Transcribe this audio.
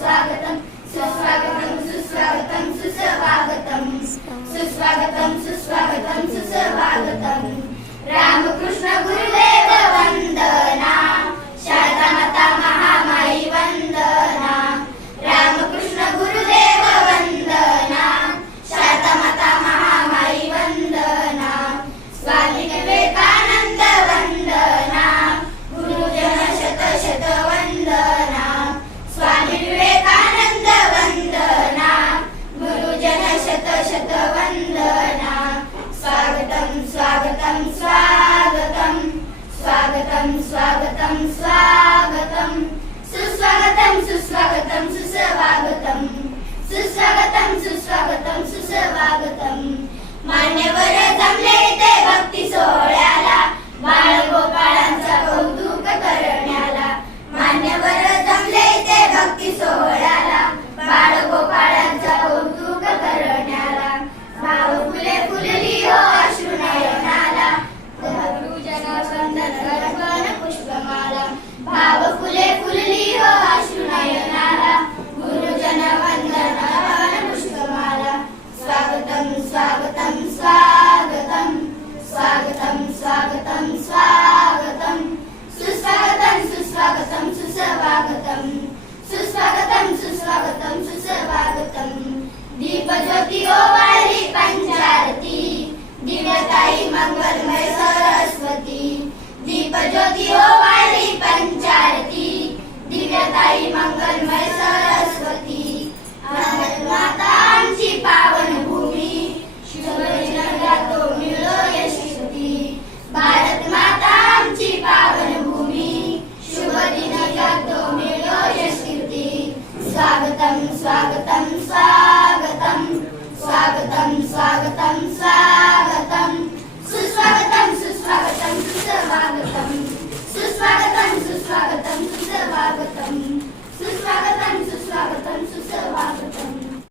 स्वागतम सुस्वागतम सुस्वागतम सुस्वागतम शतवन्दना स्वागतं स्वागतं स्वागतं। स्वागतं स्वागतं स्वागतं। सुस्वागतं सुस्वागतं सुस्वागतं। सुस्वागतं सुस्वागतं सुस्वागतं। मान्यवर जमले ते भक्ती सोहळ्याला बाळ गोपाळांचा कौतुक करण्याला. मान्यवर जमले ते भक्ती सोहळ्याला बाळ प्रतियोग Sagatang